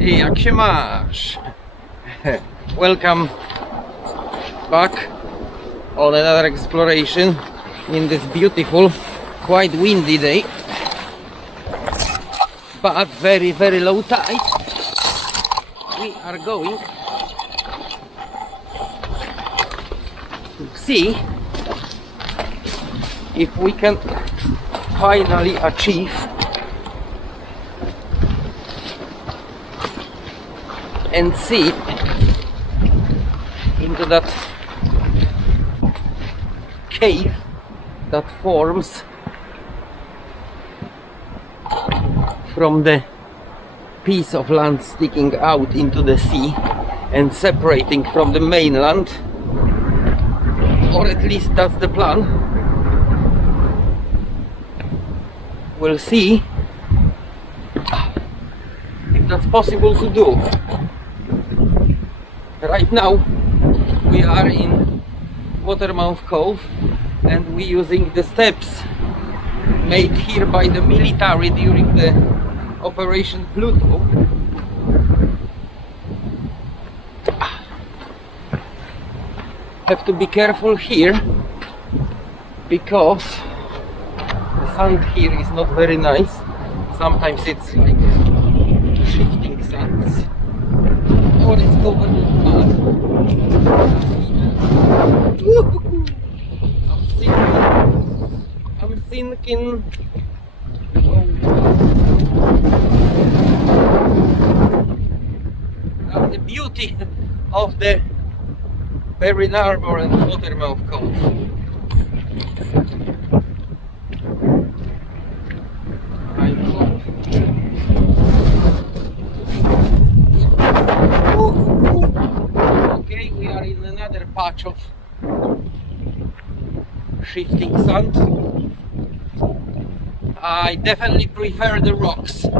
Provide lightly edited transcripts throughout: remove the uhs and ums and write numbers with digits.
Jak się masz? Welcome back on another exploration in this beautiful, quite windy day, but very low tide. We are going to see if we can finally achieve and see into that cave that forms from the piece of land sticking out into the sea and separating from the mainland, or at least that's the plan. We'll see if that's possible to do. Right now we are in Watermouth Cove and we're using the steps made here by the military during the Operation Pluto. Have to be careful here because the sand here is not very nice. Sometimes it's like shifting sands, or it's covered with mud. I'm sinking. That's the beauty of the Perrin Harbour and Watermouth Cove. Okay, we are in another patch of shifting sand. I definitely prefer the rocks. We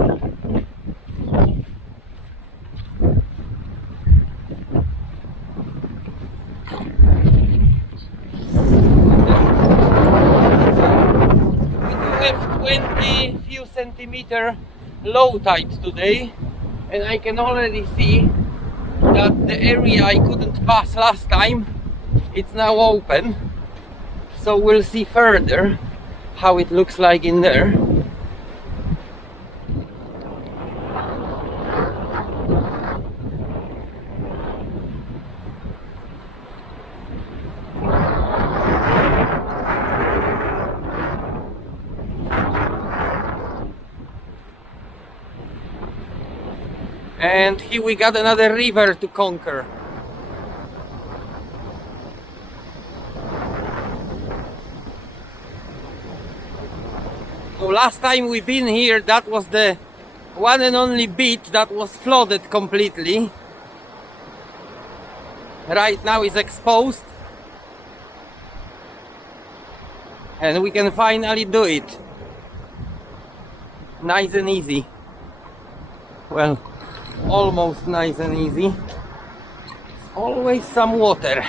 have 20 few centimeter low tide today, and I can already see that the area I couldn't pass last time, it's now open. So we'll see further how it looks like in there. And here we got another river to conquer. So last time we've been here, that was the one and only bit that was flooded completely. Right now it's exposed. And we can finally do it. Nice and easy. Well, almost nice and easy. Always some water.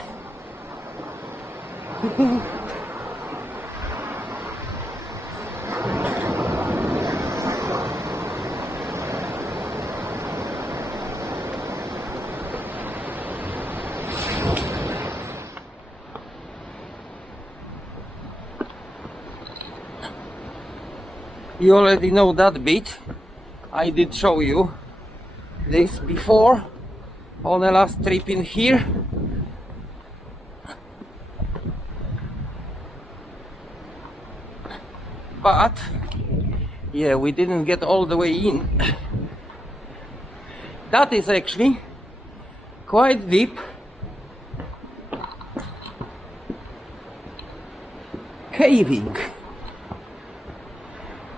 You already know that bit. I did show you this before on the last trip in here. But yeah, we didn't get all the way in. That is actually quite deep. Caving.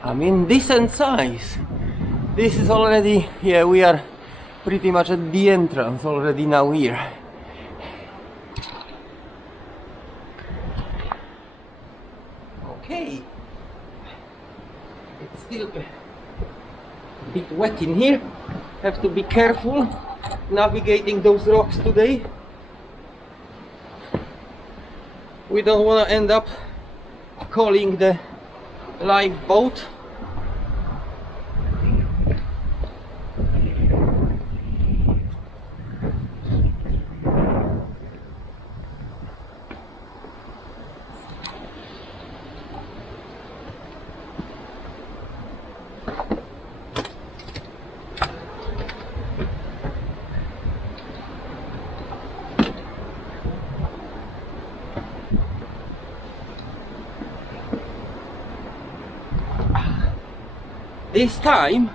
I mean, decent size. This is already, yeah, we are pretty much at the entrance already now here. Okay. It's still a bit wet in here. Have to be careful navigating those rocks today. We don't want to end up calling the lifeboat. This time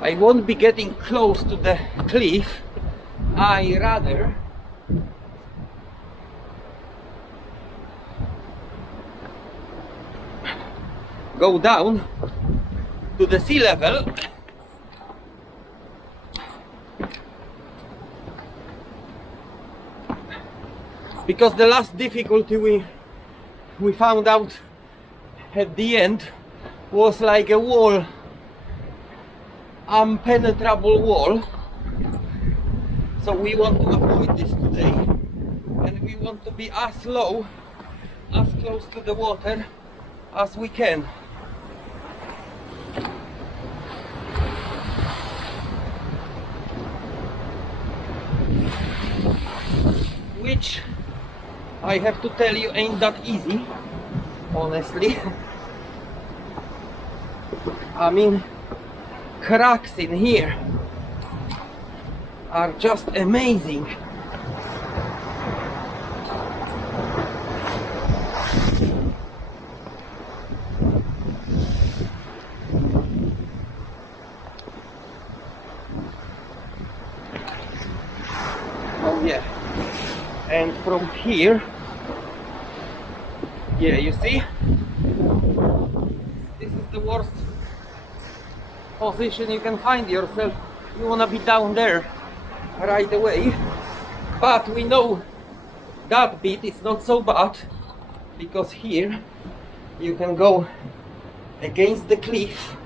I won't be getting close to the cliff. I rather go down to the sea level because the last difficulty we found out at the end was like a wall, impenetrable wall. So we want to avoid this today, and we want to be as low, as close to the water as we can. Which I have to tell you ain't that easy, honestly. I mean, cracks in here are just amazing. Oh yeah, and from here, yeah, you see, this is the worst position you can find yourself. You wanna be down there right away, but we know that bit is not so bad because here you can go against the cliff.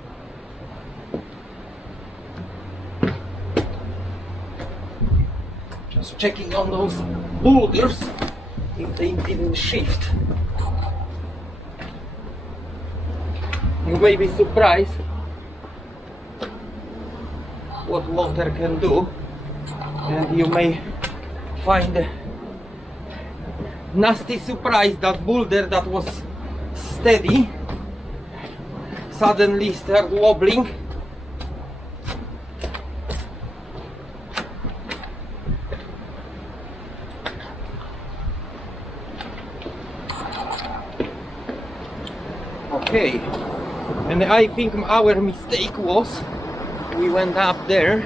Just checking on those boulders if they didn't shift. You may be surprised what water can do, and you may find a nasty surprise that boulder that was steady suddenly start wobbling. Okay, and I think our mistake was we went up there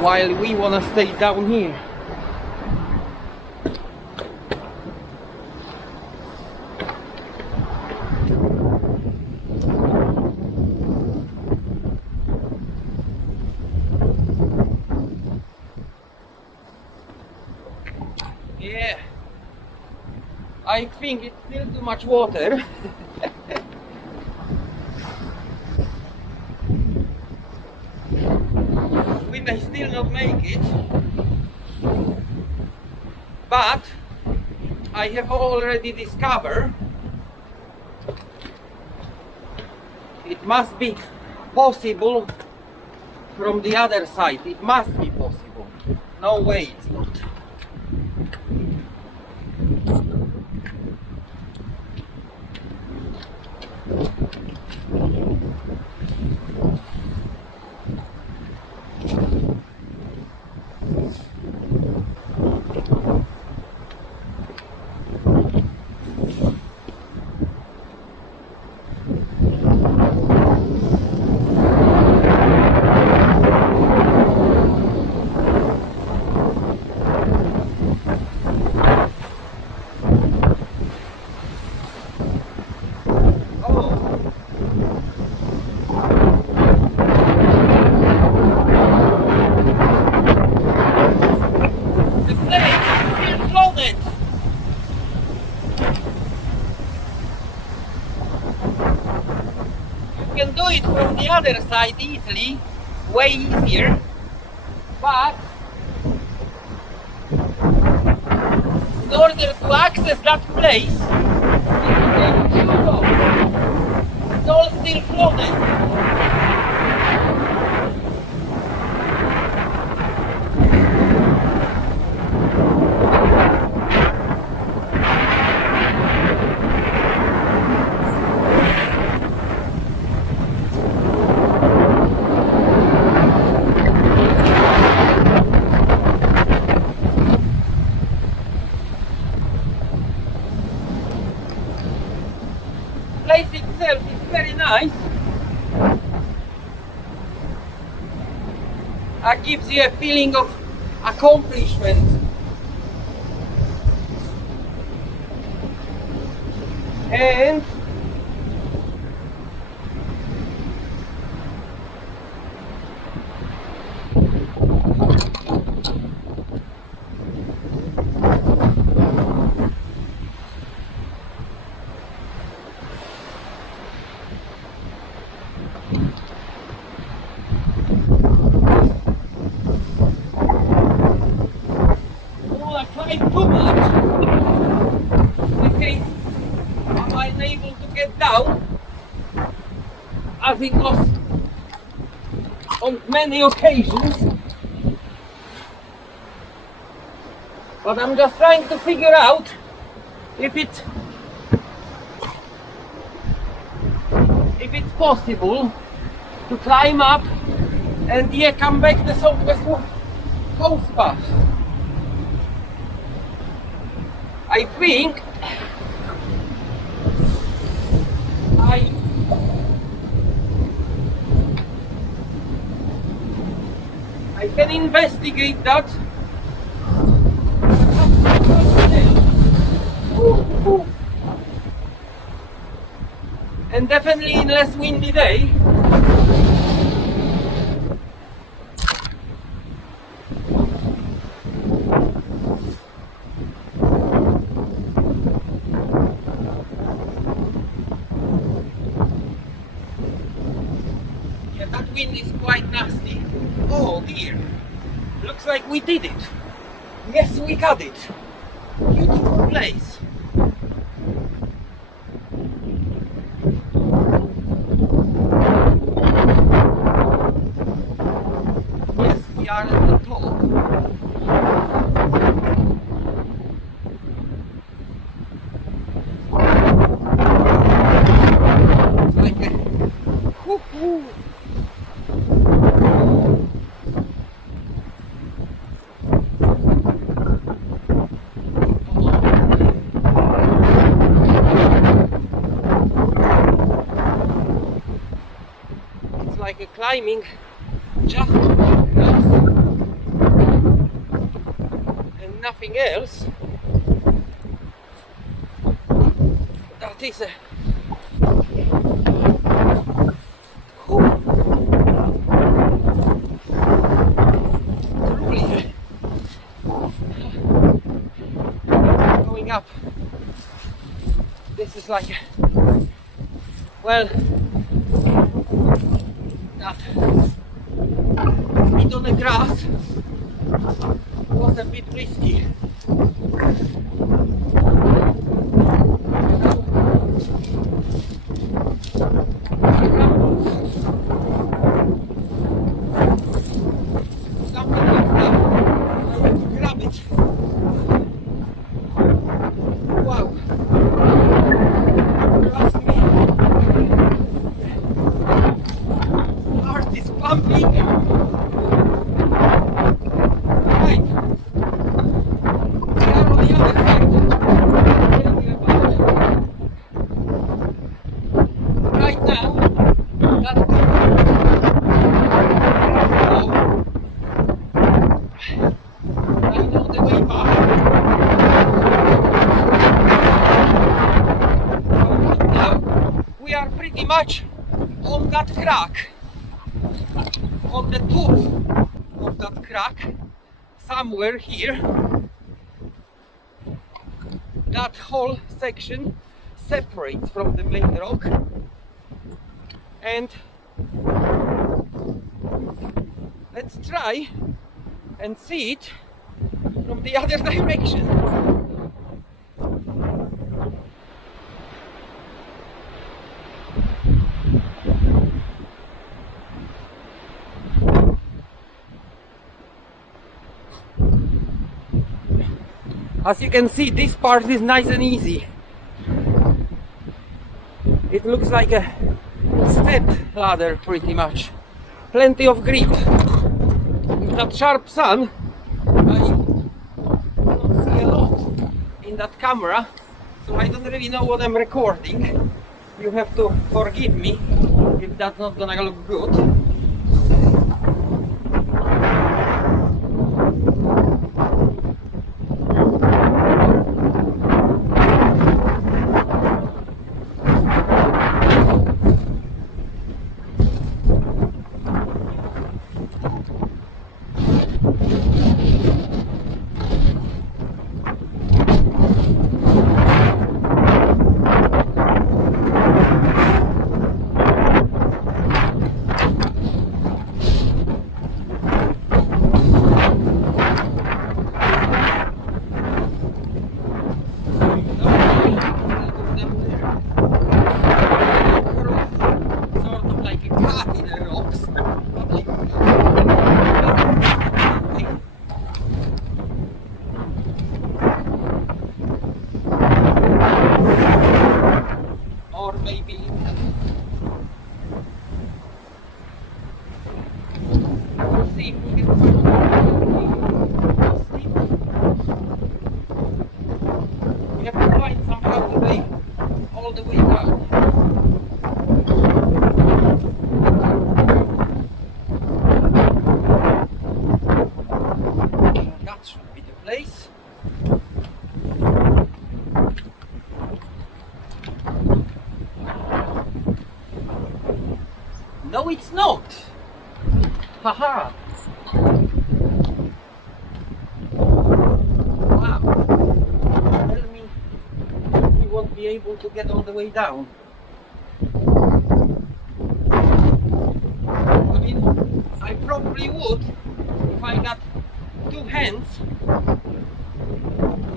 while we wanna stay down here. Yeah, I think it's still too much water. We may still not make it, but I have already discovered it must be possible from the other side. It must be possible. No way it's not. You can do it from the other side easily, way easier, but in order to access that place, you take off. It's all still flooded. very nice. That gives you a feeling of accomplishment. And too much in case I'm unable to get down, as it was on many occasions. But I'm just trying to figure out if it's possible to climb up and come back the Southwest Coast Path. I think I can investigate that. And definitely in less windy day. Yeah, that wind is quite nasty. Oh dear. Looks like we did it. Yes, we got it. Beautiful place. Yes, we are at the top. It's like a whoo-hoo. Like a climbing just us and nothing else. That is a truly going up. This is like a, well, that bit on the grass was a bit risky. Something like that. I want to grab it. Wow. Trust me. Heart is pumping. Right. We are on the other side. Right now, that I know the way back. So right now, we are pretty much on that crack. On the top of that crack, somewhere here, that whole section separates from the main rock, and let's try and see it from the other direction. As you can see, this part is nice and easy. It looks like a step ladder pretty much. Plenty of grip. With that sharp sun, I don't see a lot in that camera, so I don't really know what I'm recording. You have to forgive me if that's not gonna look good. Sort of like a cat in the rocks. Or maybe we'll see if we can find steep. We have to find somehow the way all the way down. That should be the place. No, it's not. Haha. Wow. Tell me we won't be able to get all the way down. I mean, I probably would if I got two hands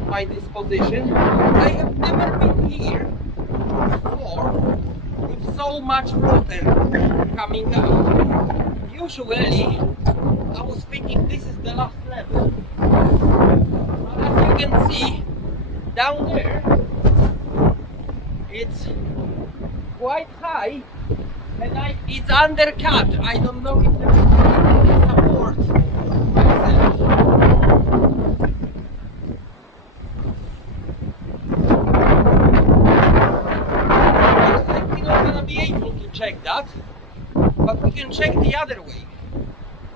by this position. I have never been here before with so much water coming out. Usually I was thinking this is the last level, but as you can see down there it's quite high and it's undercut. I don't know if there is support myself. Looks like we're not gonna be able to check that, but we can check the other way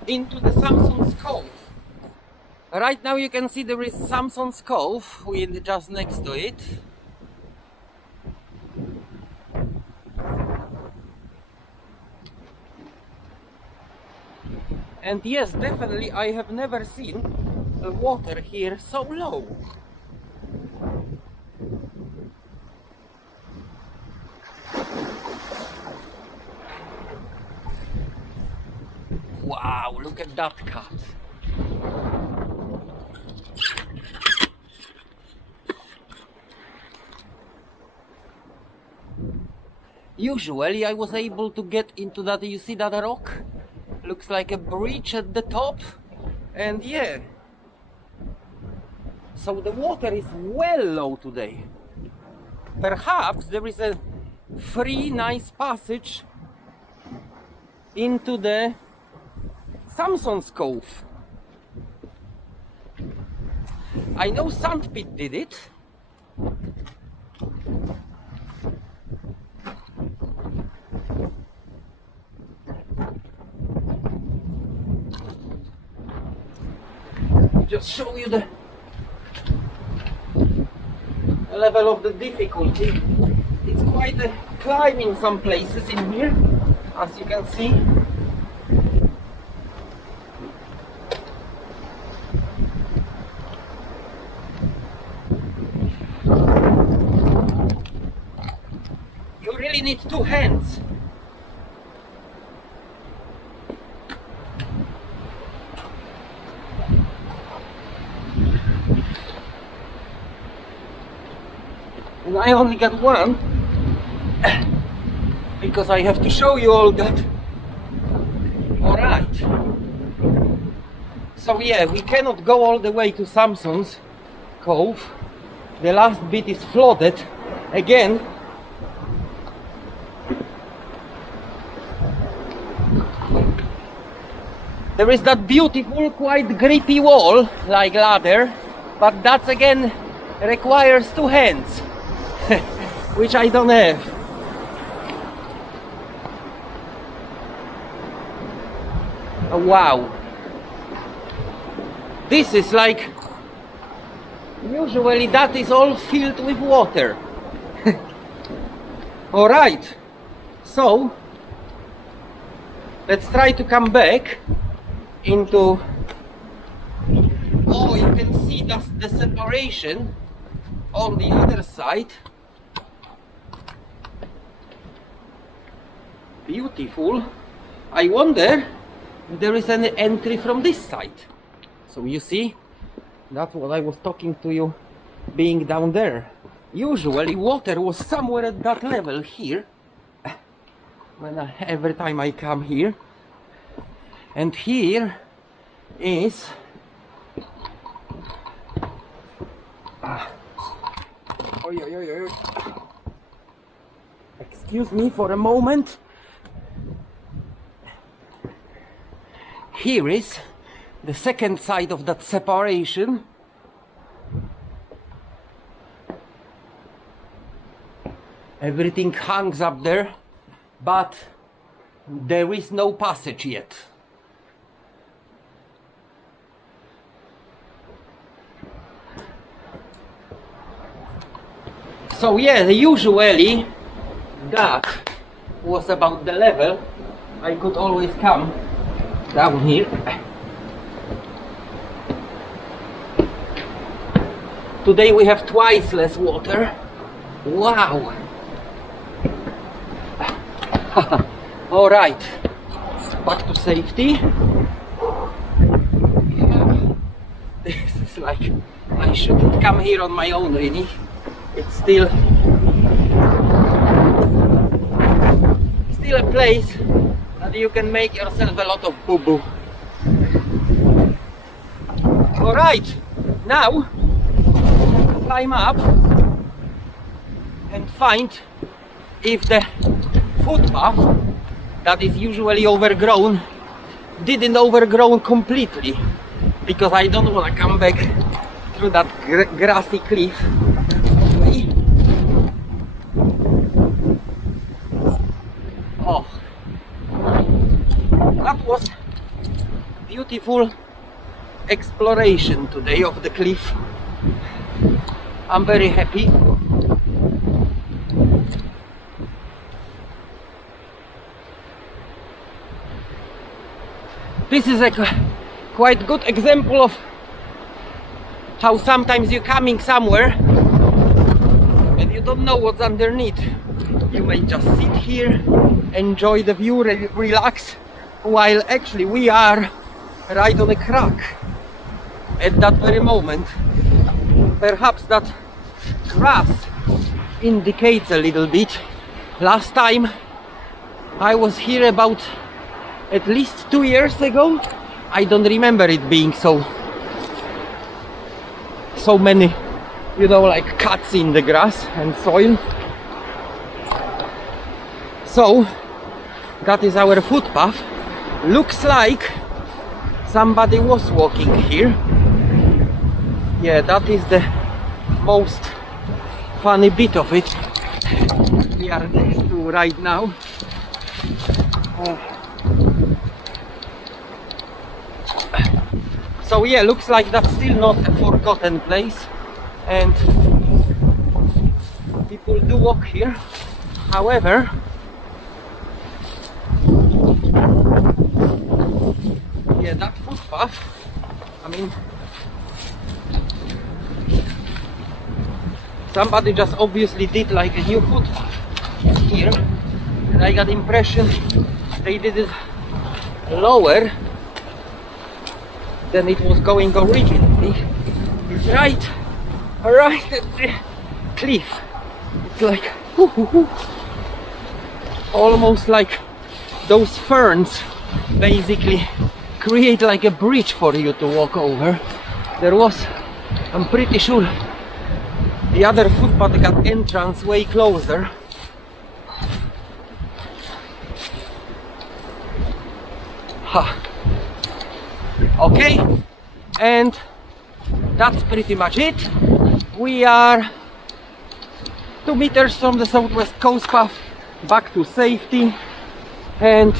into the Samson's Cove. Right now you can see there is Samson's Cove, we're just next to it. And yes, definitely I have never seen the water here so low. Wow, look at that cat. Usually I was able to get into that, you see that rock? Looks like a bridge at the top. And yeah. So the water is well low today. Perhaps there is a free nice passage into the Samson's Cove. I know Sandpit did it. Just show you the level of the difficulty. It's quite a climb in some places in here, as you can see. You really need two hands. And I only got one because I have to show you all that. Alright. So yeah, we cannot go all the way to Samson's Cove. The last bit is flooded again. There is that beautiful, quite grippy wall, like ladder, but that again requires two hands, which I don't have. Wow. This is like, usually that is all filled with water. Alright, so let's try to come back into, oh, you can see that's the separation on the other side. Beautiful. I wonder if there is any entry from this side. So you see, that's what I was talking to you, being down there. Usually water was somewhere at that level here, every time I come here. And here is excuse me for a moment. Here is the second side of that separation. Everything hangs up there, but there is no passage yet. So yeah, usually that was about the level. I could always come down here. Today we have twice less water. Wow. Alright, back to safety. This is like, I shouldn't come here on my own really. It's still a place that you can make yourself a lot of boo-boo. Alright, now climb up and find if the footpath that is usually overgrown didn't overgrown completely, because I don't want to come back through that grassy cliff. Oh, that was beautiful exploration today of the cliff. I'm very happy. This is a quite good example of how sometimes you're coming somewhere and you don't know what's underneath. You may just sit here, enjoy the view, relax, while actually we are right on a crack at that very moment. Perhaps that grass indicates a little bit. Last time I was here about at least 2 years ago. I don't remember it being so many, you know, like cuts in the grass and soil. So that is our footpath. Looks like somebody was walking here. Yeah, that is the most funny bit of it. We are next to right now. So yeah, looks like that's still not a forgotten place, and people do walk here. However, yeah, that footpath, I mean, somebody just obviously did like a new footpath here, and I got the impression they did it lower than it was going originally. It's right at the cliff. It's like almost like those ferns basically create like a bridge for you to walk over. There was, I'm pretty sure, the other footpath got entrance way closer. Okay, and that's pretty much it. We are 2 meters from the southwest coast path, back to safety, and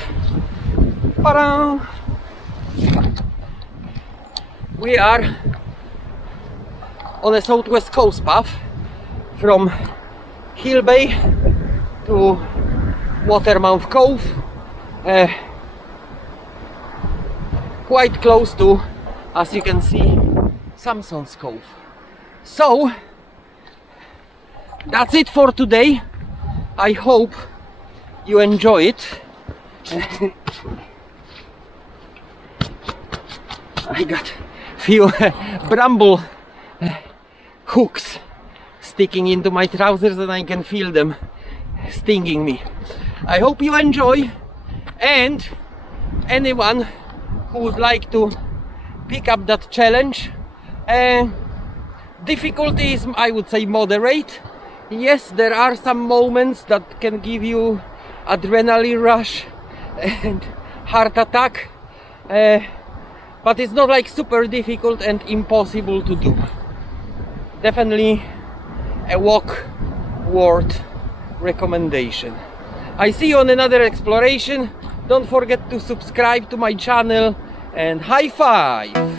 We are on a southwest coast path from Hill Bay to Watermouth Cove, quite close to, as you can see, Samson's Cove. So that's it for today. I hope you enjoy it. I got few bramble hooks sticking into my trousers and I can feel them stinging me. I hope you enjoy, and anyone who would like to pick up that challenge, difficulty is, I would say, moderate. Yes, there are some moments that can give you adrenaline rush and heart attack, but it's not like super difficult and impossible to do. Definitely a walk worth recommendation. I see you on another exploration. Don't forget to subscribe to my channel, and high five!